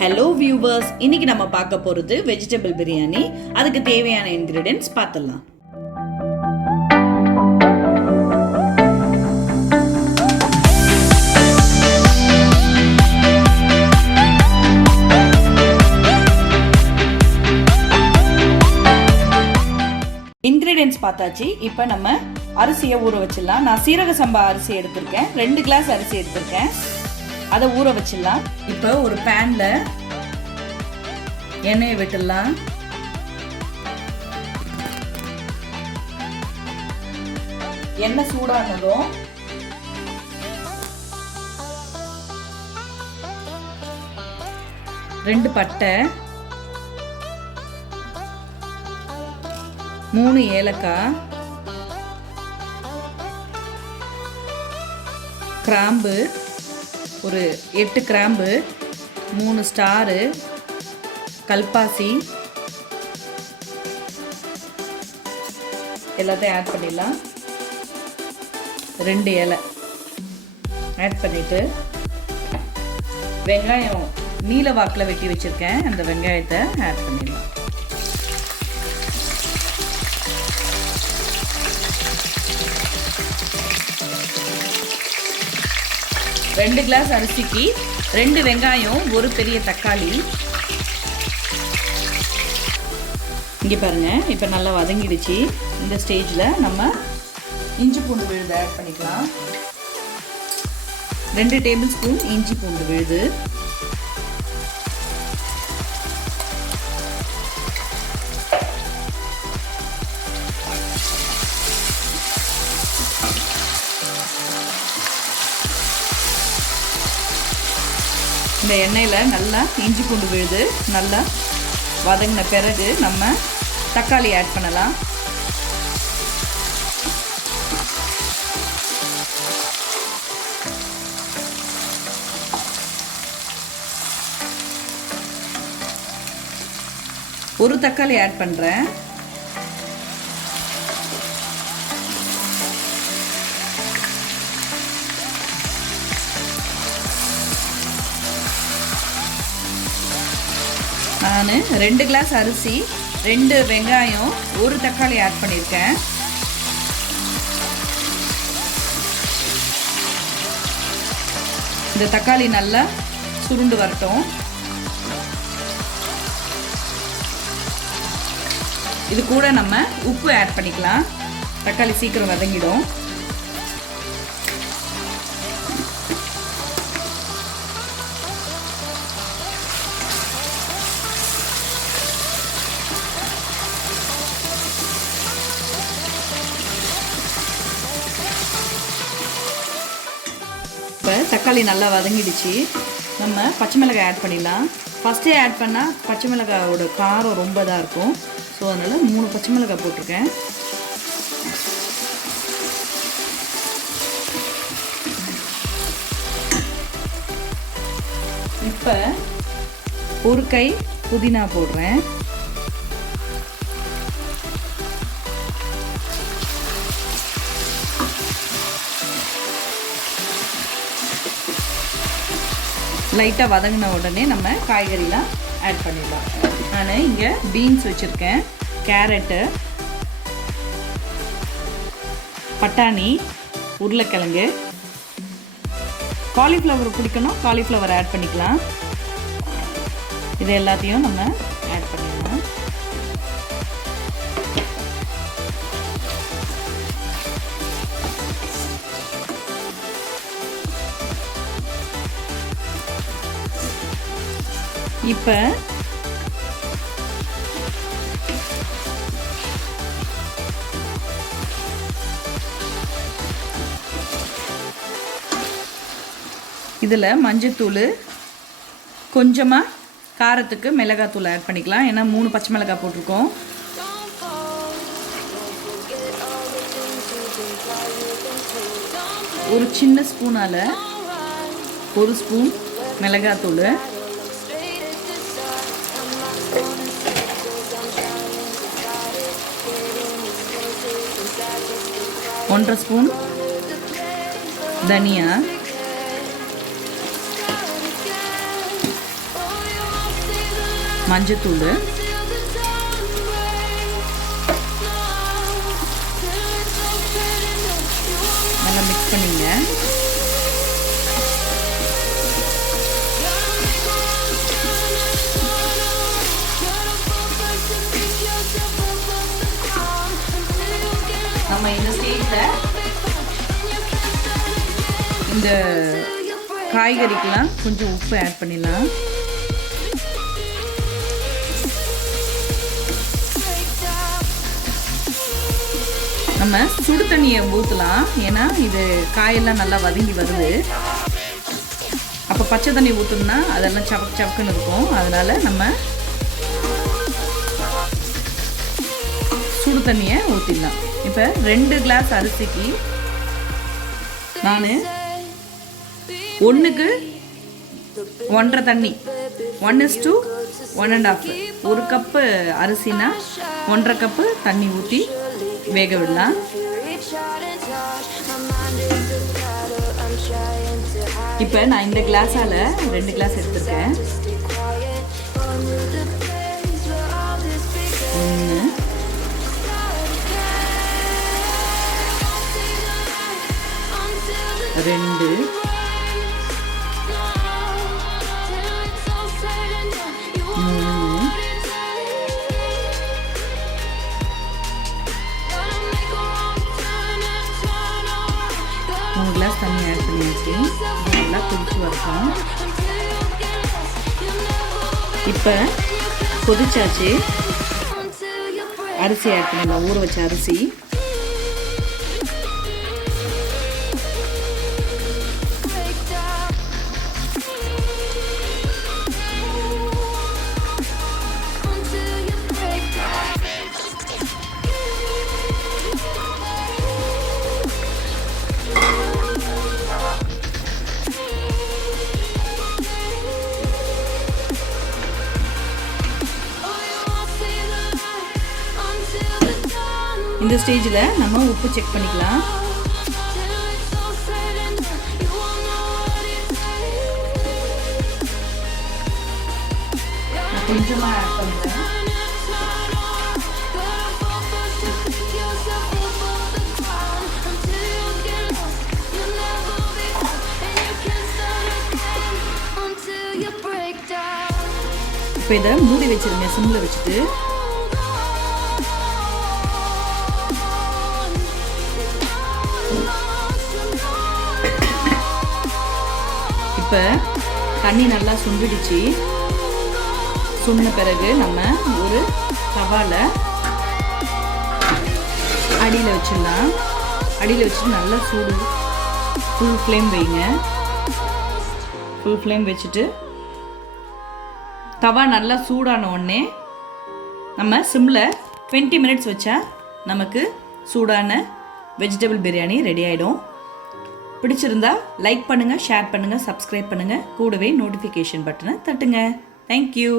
Hello viewers, இன்னைக்கு நம்ம பார்க்க போகிறது வெஜிடபிள் பிரியாணி. அதுக்கு தேவையான இன்க்ரீடியன்ட்ஸ் பார்த்துடலாம். இன்க்ரீடியன்ட்ஸ் பார்த்தாச்சு. இப்போ நம்ம அரிசியை ஊற வச்சிடலாம். நான் சீரக சம்பா அரிசி எடுத்திருக்கேன், 2 கிளாஸ் அரிசி எடுத்திருக்கேன். அதை ஊற வச்சிடலாம். இப்போ ஒரு பேனில் எண்ணெயை விட்டுடலாம். எண்ணெய் சூடானதும் ரெண்டு பட்டை, 3 ஏலக்காய், கிராம்பு ஒரு 8 கிராம்பு, 3 ஸ்டாரு, கல்பாசி எல்லாத்தையும் ஆட் பண்ணிடலாம். 2 இலை ஆட் பண்ணிட்டு வெங்காயம் நீல வாக்கில் வெட்டி வச்சிருக்கேன், அந்த வெங்காயத்தை ஆட் பண்ணிடலாம். ரெண்டு கிளாஸ் அரிசிக்கு 2 வெங்காயம், ஒரு பெரிய தக்காளி. இங்கே பாருங்க, இப்போ நல்லா வதங்கிடுச்சு. இந்த ஸ்டேஜில் நம்ம இஞ்சி பூண்டு விழுது ஆட் பண்ணிக்கலாம். 2 டேபிள் ஸ்பூன் இஞ்சி பூண்டு விழுது, இந்த எண்ணெயில் நல்லா இஞ்சி பூண்டு விழுது நல்லா வதங்கின பிறகு நம்ம தக்காளி ஆட் பண்ணலாம். ஒரு தக்காளி ஆட் பண்ணுறேன். நான் 2 கிளாஸ் அரிசி, 2 வெங்காயம், ஒரு தக்காளி ஆட் பண்ணியிருக்கேன். இந்த தக்காளி நல்லா சுருண்டு வரட்டும். இது கூட நம்ம உப்பு ஆட் பண்ணிக்கலாம், தக்காளி சீக்கிரம் வதங்கிடும். தக்காளி நல்லா வதங்கிடுச்சு. நம்ம பச்சை மிளகாய் ஆட் பண்ணிடலாம். ஃபஸ்ட்டே ஆட் பண்ணால் பச்சை மிளகாயோட காரம் ரொம்ப இதாக இருக்கும். ஸோ அதனால் 3 பச்சை மிளகாய் போட்டிருக்கேன். இப்போ ஒரு கை புதினா போடுறேன். லைட்டாக வதங்கின உடனே நம்ம காய்கறிலாம் ஆட் பண்ணிடலாம். நான் இங்கே பீன்ஸ் வச்சுருக்கேன், கேரட்டு, பட்டாணி, உருளைக்கிழங்கு, காலிஃப்ளவர் பிடிக்கணும், காலிஃப்ளவர் ஆட் பண்ணிக்கலாம். இது எல்லாத்தையும் நம்ம ஆட் பண்ணிடலாம். இப்போ இதில் மஞ்சத்தூள், கொஞ்சமாக காரத்துக்கு மிளகாத்தூள் ஆட் பண்ணிக்கலாம். ஏன்னா 3 பச்சை மிளகாய் போட்டிருக்கோம். ஒரு சின்ன ஸ்பூனால் 1 ஸ்பூன் மிளகாத்தூள், 1.5 ஸ்பூன் தனியா, மஞ்சத்தூள், நல்லா மிக்ஸ் பண்ணிங்க. நம்ம இந்த ஸ்டேஜில் இந்த காய்கறிக்கெலாம் கொஞ்சம் உப்பு ஆட் பண்ணிடலாம். நம்ம சுடு தண்ணியை ஊற்றலாம், ஏன்னா இது காயெல்லாம் நல்லா வதங்கி வருது. அப்போ பச்சை தண்ணி ஊற்றணும்னா அதெல்லாம் சவக்கு சவக்குன்னு இருக்கும். அதனால் நம்ம சுடு தண்ணியை ஊற்றிடலாம். இப்போ 2 கிளாஸ் அரிசிக்கு நான் 1க்கு 1.5 தண்ணி, 1:1.5. 1 கப்பு அரிசினா 1.5 கப்பு தண்ணி ஊற்றி வேக விடலாம். இப்போ நான் இந்த கிளாஸால் 2 கிளாஸ் எடுத்துருக்கேன். 1, 2, 3 கிளாஸ் தண்ணி ஆட் பண்ணியாச்சு. நல்லா கொதிச்சு வரணும். இப்போ கொதிச்சாச்சு. அரிசி ஆட் பண்ணிடலாம், ஊற வச்ச அரிசி. இந்த ஸ்டேஜில் நம்ம உப்பு செக் பண்ணிக்கலாம். கொஞ்சமாக ஆட் பண்ணுறேன். இப்போ இதை மூடி வச்சிருங்க, சிம்மில் வச்சுட்டு. இப்போ தண்ணி நல்லா சுண்டிடுச்சு. சுண்ட பிறகு நம்ம ஒரு தவாவில் அடியில் வச்சிடலாம். அடியில் வச்சுட்டு நல்லா சூடு, ஃபுல் ஃப்ளேம் வைங்க. ஃபுல் ஃப்ளேம் வச்சுட்டு தவா நல்லா சூடான உடனே நம்ம சிம்மில் 20 மினிட்ஸ் வச்சா நமக்கு சூடான வெஜிடபிள் பிரியாணி ரெடி ஆகிடும். பிடிச்சிருந்தா லைக் பண்ணுங்கள், ஷேர் பண்ணுங்கள், சப்ஸ்கிரைப் பண்ணுங்கள். கூடவே நோட்டிஃபிகேஷன் பட்டனை தட்டுங்க. தேங்க்யூ.